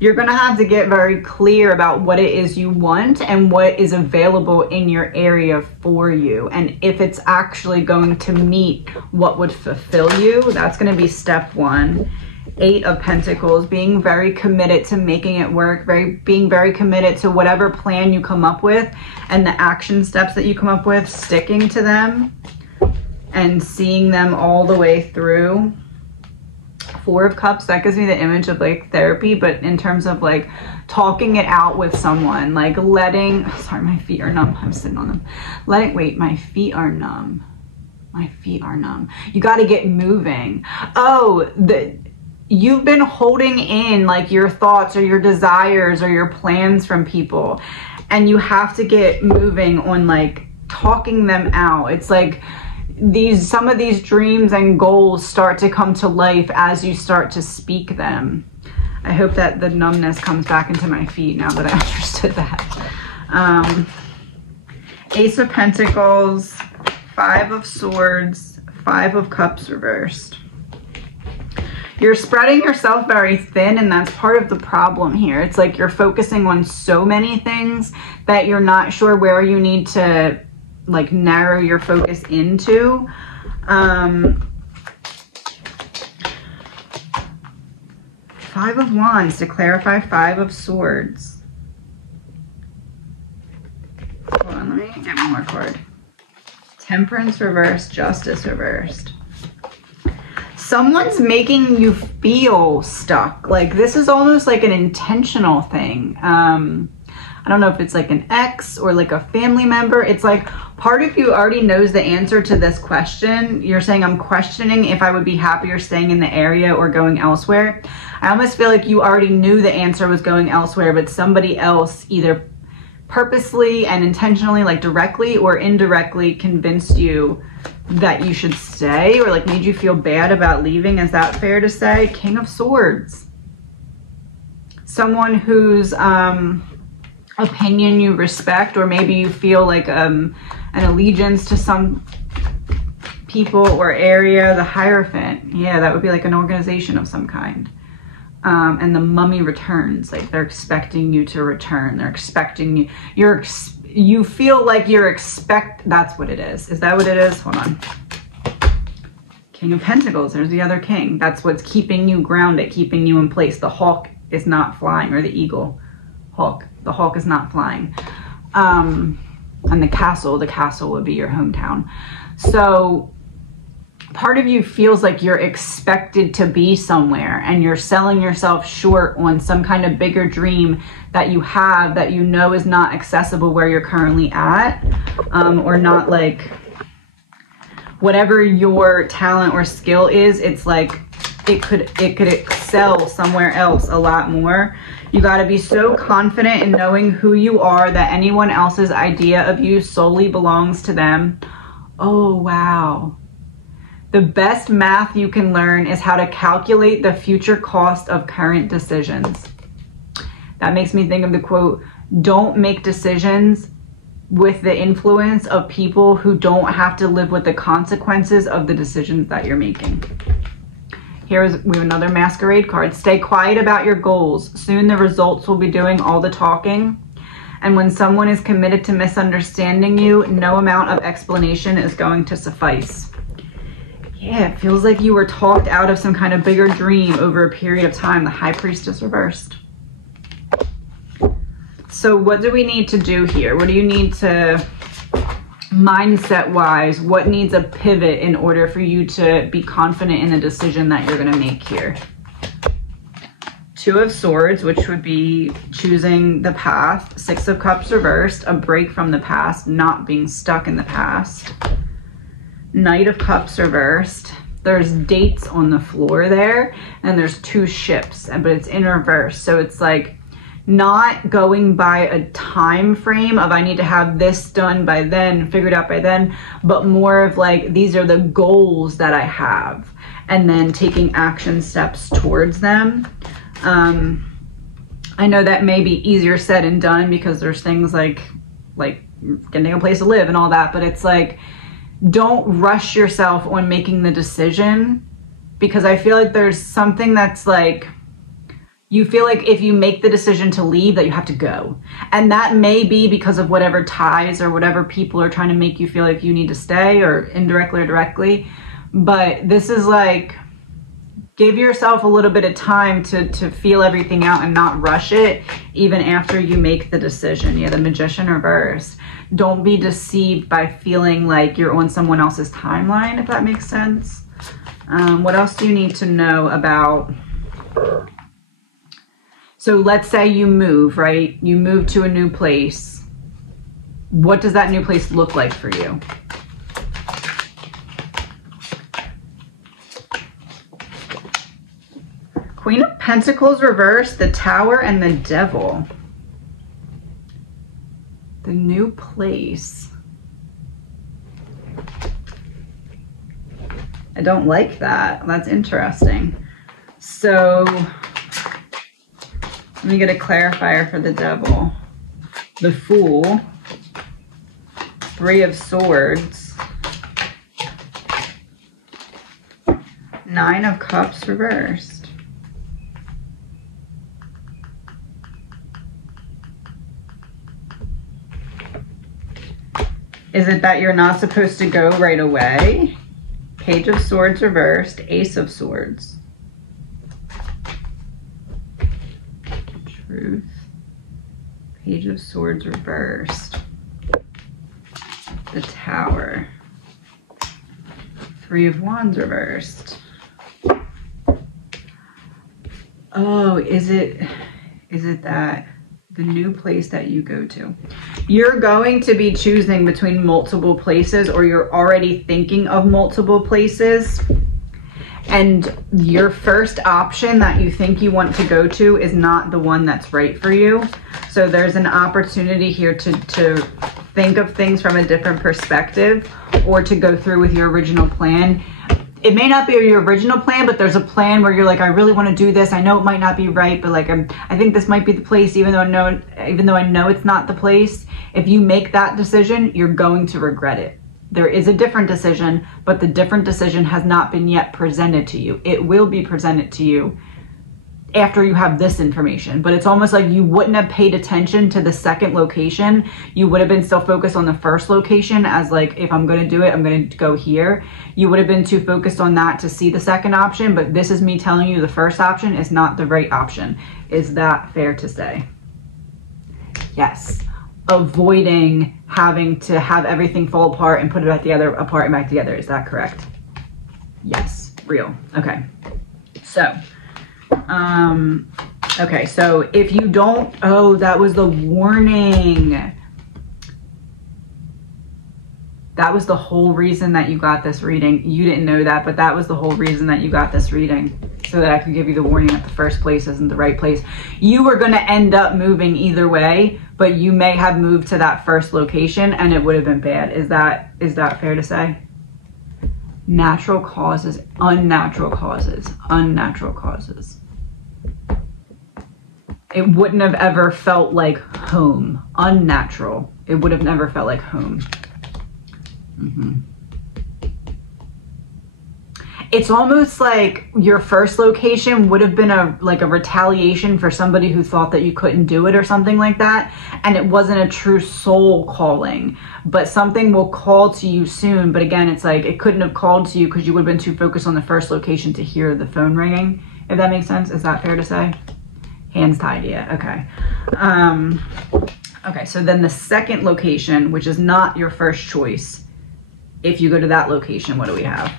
You're going to have to get very clear about what it is you want and what is available in your area for you. And if it's actually going to meet what would fulfill you, that's going to be step 1. 8 of Pentacles, being very committed to making it work, being very committed to whatever plan you come up with and the action steps that you come up with, sticking to them and seeing them all the way through. 4 of Cups, that gives me the image of like therapy, but in terms of like talking it out with someone, like letting, sorry, my feet are numb, I'm sitting on them. Wait, my feet are numb. My feet are numb. You got to get moving. Oh, you've been holding in like your thoughts or your desires or your plans from people, and you have to get moving on like talking them out. It's like some of these dreams and goals start to come to life as you start to speak them. I hope that the numbness comes back into my feet now that I understood that. Ace of Pentacles, 5 of Swords, 5 of Cups reversed. You're spreading yourself very thin, and that's part of the problem here. It's like you're focusing on so many things that you're not sure where you need to like narrow your focus into. 5 of Wands to clarify 5 of Swords. Hold on, let me get one more card. Temperance reversed, Justice reversed. Someone's making you feel stuck. Like this is almost like an intentional thing. I don't know if it's like an ex or like a family member. It's like part of you already knows the answer to this question. You're saying, I'm questioning if I would be happier staying in the area or going elsewhere. I almost feel like you already knew the answer was going elsewhere, but somebody else either purposely and intentionally, like directly or indirectly, convinced you that you should stay, or like made you feel bad about leaving. Is that fair to say? King of Swords. Someone whose opinion you respect, or maybe you feel like an allegiance to some people or area. The Hierophant. Yeah, that would be like an organization of some kind. And the Mummy returns. Like they're expecting you to return. They're expecting you. You feel like that's what it is. Is that what it is? Hold on. King of Pentacles. There's the other king. That's what's keeping you grounded, keeping you in place. The hawk is not flying, or the eagle. Hawk. The hawk is not flying. And the castle would be your hometown. So part of you feels like you're expected to be somewhere, and you're selling yourself short on some kind of bigger dream that you have that you know is not accessible where you're currently at, or not like whatever your talent or skill is. It's like it could excel somewhere else a lot more. You got to be so confident in knowing who you are that anyone else's idea of you solely belongs to them. Oh, wow. The best math you can learn is how to calculate the future cost of current decisions. That makes me think of the quote, don't make decisions with the influence of people who don't have to live with the consequences of the decisions that you're making. We have another Masquerade card. Stay quiet about your goals. Soon the results will be doing all the talking. And when someone is committed to misunderstanding you, no amount of explanation is going to suffice. Yeah, it feels like you were talked out of some kind of bigger dream over a period of time. The High Priestess reversed. So what do we need to do here? What do you need to, mindset-wise, what needs a pivot in order for you to be confident in the decision that you're going to make here? 2 of Swords, which would be choosing the path. 6 of Cups reversed, a break from the past, not being stuck in the past. Knight of Cups reversed. There's dates on the floor there, and there's 2 ships, but it's in reverse. So it's like not going by a time frame of I need to have this done by then, figured out by then, but more of like these are the goals that I have, and then taking action steps towards them. I know that may be easier said than done because there's things like getting a place to live and all that, but it's like, don't rush yourself on making the decision, because I feel like there's something that's like, you feel like if you make the decision to leave that you have to go. And that may be because of whatever ties or whatever people are trying to make you feel like you need to stay, or indirectly or directly. But this is like, give yourself a little bit of time to feel everything out and not rush it, even after you make the decision. Yeah, the Magician reversed. Don't be deceived by feeling like you're on someone else's timeline, if that makes sense. What else do you need to know about? So let's say you move, right? You move to a new place. What does that new place look like for you? Queen of Pentacles reversed, the Tower, and the Devil. The new place. I don't like that. That's interesting. So let me get a clarifier for the Devil. The Fool. 3 of Swords. 9 of Cups reversed. Is it that you're not supposed to go right away? Page of Swords reversed, Ace of Swords. Truth. Page of Swords reversed. The Tower. 3 of Wands reversed. Oh, is it that the new place that you go to? You're going to be choosing between multiple places, or you're already thinking of multiple places. And your first option that you think you want to go to is not the one that's right for you. So there's an opportunity here to think of things from a different perspective, or to go through with your original plan. It may not be your original plan, but there's a plan where you're like, I really want to do this. I know it might not be right, but like, I think this might be the place, even though I know it's not the place. If you make that decision, you're going to regret it. There is a different decision, but the different decision has not been yet presented to you. It will be presented to you after you have this information, but it's almost like you wouldn't have paid attention to the second location. You would have been still focused on the first location as like, if I'm going to do it, I'm going to go here. You would have been too focused on that to see the second option, but this is me telling you the first option is not the right option. Is that fair to say? Yes. Avoiding having to have everything fall apart and put it back together, apart and back together. Is that correct? Yes. Real. Okay. So, okay, so if you don't, oh, that was the warning. That was the whole reason that you got this reading. You didn't know that, but that was the whole reason that you got this reading, so that I could give you the warning that the first place isn't the right place. You were going to end up moving either way, but you may have moved to that first location and it would have been bad. Is that fair to say? Natural causes, unnatural causes, unnatural causes. It wouldn't have ever felt like home. Unnatural. It would have never felt like home. It's almost like your first location would have been a retaliation for somebody who thought that you couldn't do it or something like that, and it wasn't a true soul calling, but something will call to you soon. But again, it's like it couldn't have called to you because you would have been too focused on the first location to hear the phone ringing, if that makes sense. Is that fair to say? Hands tied, yeah. Okay. Okay, so then the second location, which is not your first choice, if you go to that location, what do we have?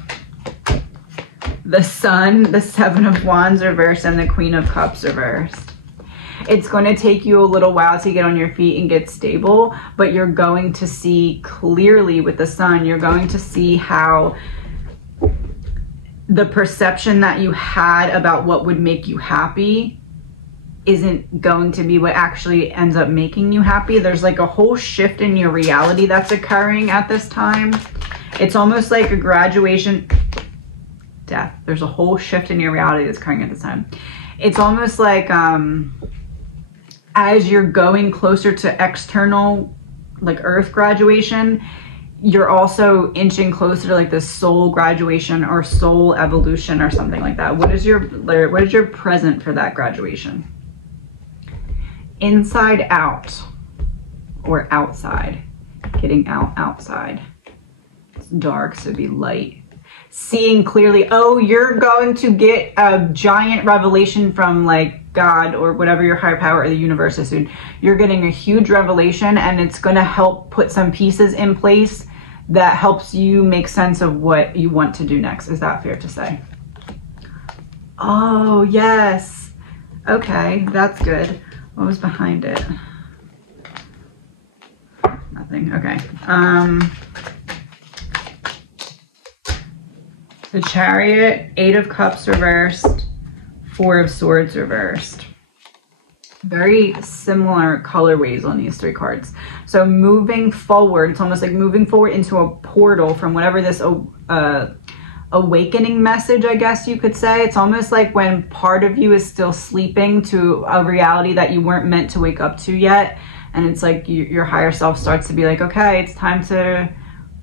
The Sun, the 7 of Wands reversed, and the Queen of Cups reversed. It's going to take you a little while to get on your feet and get stable, but you're going to see clearly with the Sun. You're going to see how the perception that you had about what would make you happy isn't going to be what actually ends up making you happy. There's like a whole shift in your reality that's occurring at this time. It's almost like a graduation. Death. There's a whole shift in your reality that's occurring at this time. It's almost like as you're going closer to external, like Earth graduation, you're also inching closer to like this soul graduation or soul evolution or something like that. What is your present for that graduation? Inside out or outside? Getting outside. It's dark, so it'd be light. Seeing clearly, oh, you're going to get a giant revelation from like God or whatever your higher power or the universe is. So you're getting a huge revelation, and it's going to help put some pieces in place that helps you make sense of what you want to do next. Is that fair to say? Oh, yes. Okay, that's good. What was behind it? Nothing. Okay. The Chariot, 8 of Cups reversed, 4 of Swords reversed. Very similar colorways on these 3 cards. So moving forward, it's almost like moving forward into a portal from whatever this awakening message, I guess you could say. It's almost like when part of you is still sleeping to a reality that you weren't meant to wake up to yet. And it's like your higher self starts to be like, okay, it's time to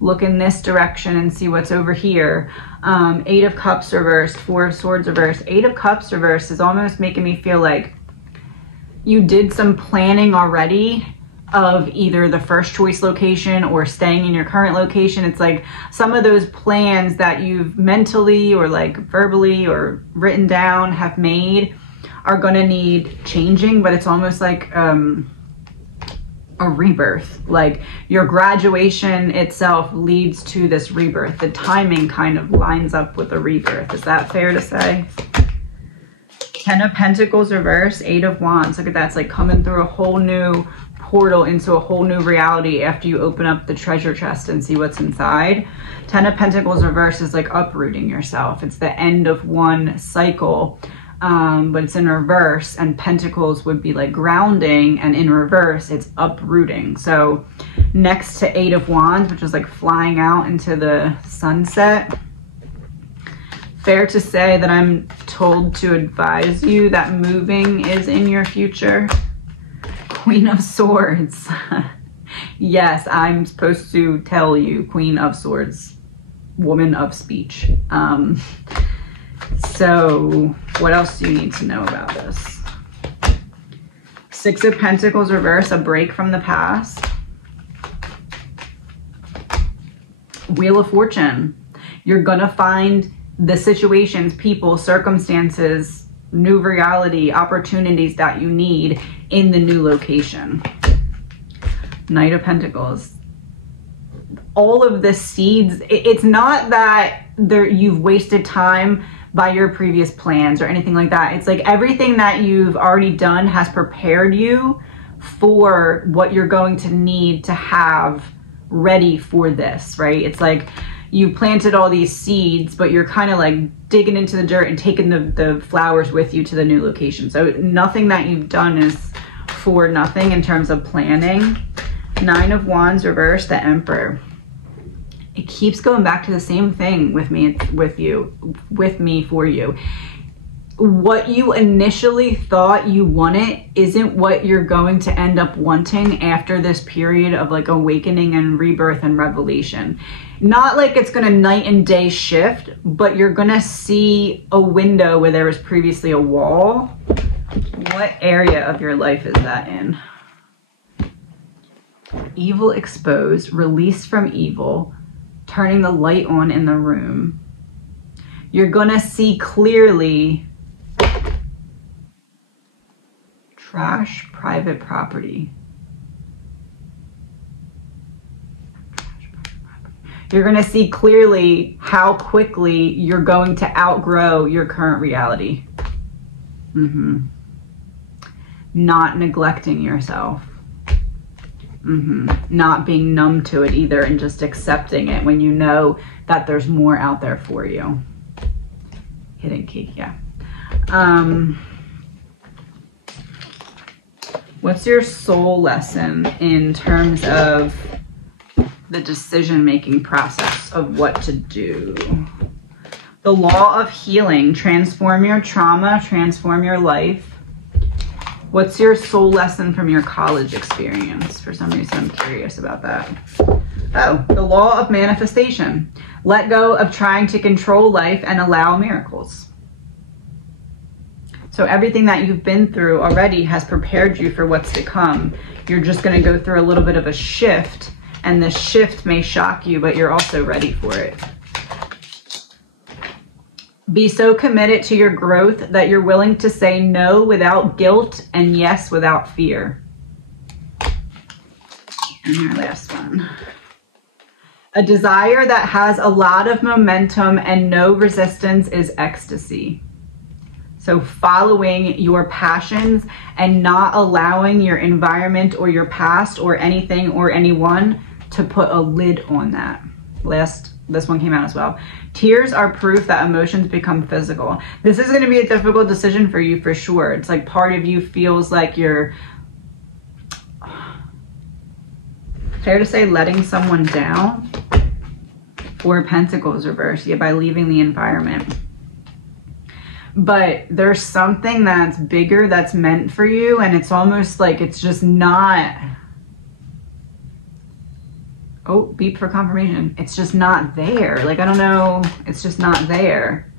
look in this direction and see what's over here. 8 of Cups reversed, 4 of Swords reversed. 8 of Cups reversed is almost making me feel like you did some planning already of either the first choice location or staying in your current location. It's like some of those plans that you've mentally or like verbally or written down have made are gonna need changing, but it's almost like a rebirth. Like your graduation itself leads to this rebirth. The timing kind of lines up with the rebirth. Is that fair to say? 10 of Pentacles reverse, 8 of Wands. Look at that. It's like coming through a whole new portal into a whole new reality after you open up the treasure chest and see what's inside. 10 of Pentacles reverse is like uprooting yourself. It's the end of one cycle. But it's in reverse, and Pentacles would be like grounding, and in reverse it's uprooting. So next to 8 of Wands, which is like flying out into the sunset, fair to say that I'm told to advise you that moving is in your future. Queen of Swords. Yes, I'm supposed to tell you, Queen of Swords, woman of speech. So what else do you need to know about this? 6 of Pentacles reverse, a break from the past. Wheel of Fortune. You're gonna find the situations, people, circumstances, new reality, opportunities that you need in the new location. Knight of Pentacles. All of the seeds, it's not that you've wasted time by your previous plans or anything like that. It's like everything that you've already done has prepared you for what you're going to need to have ready for this, right? It's like you planted all these seeds, but you're kind of like digging into the dirt and taking the flowers with you to the new location. So nothing that you've done is for nothing in terms of planning. 9 of Wands reverse, the Emperor. It keeps going back to the same thing with me, for you. What you initially thought you wanted isn't what you're going to end up wanting after this period of like awakening and rebirth and revelation. Not like it's going to night and day shift, but you're going to see a window where there was previously a wall. What area of your life is that in? Evil exposed, released from evil, turning the light on in the room. You're gonna see clearly trash, private property. You're gonna see clearly how quickly you're going to outgrow your current reality. Not neglecting yourself. Not being numb to it either, and just accepting it when you know that there's more out there for you. Hidden key, yeah. What's your soul lesson in terms of the decision-making process of what to do? The law of healing. Transform your trauma, transform your life. What's your soul lesson from your college experience? For some reason, I'm curious about that. Oh, the law of manifestation. Let go of trying to control life and allow miracles. So everything that you've been through already has prepared you for what's to come. You're just going to go through a little bit of a shift, and the shift may shock you, but you're also ready for it. Be so committed to your growth that you're willing to say no without guilt and yes without fear. And our last one. A desire that has a lot of momentum and no resistance is ecstasy. So following your passions and not allowing your environment or your past or anything or anyone to put a lid on that. This one came out as well. Tears are proof that emotions become physical. This is going to be a difficult decision for you for sure. It's like part of you feels like you're, fair to say, letting someone down. Four of Pentacles reversed, yeah, by leaving the environment. But there's something that's bigger that's meant for you, and it's almost like it's just not. Oh, beep for confirmation. It's just not there. Like, I don't know. It's just not there.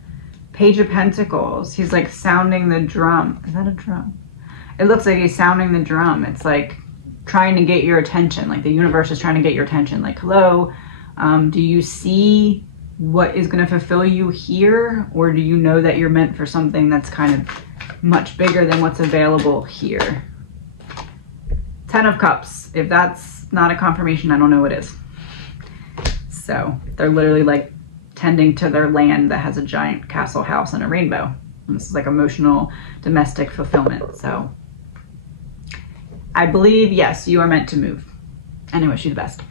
Page of Pentacles. He's like sounding the drum. Is that a drum? It looks like he's sounding the drum. It's like trying to get your attention. Like the universe is trying to get your attention. Like, hello, do you see what is going to fulfill you here? Or do you know that you're meant for something that's kind of much bigger than what's available here? 10 of Cups. If that's not a confirmation, I don't know what is. So they're literally like tending to their land that has a giant castle house and a rainbow. And this is like emotional domestic fulfillment. So I believe, yes, you are meant to move. And I wish you the best.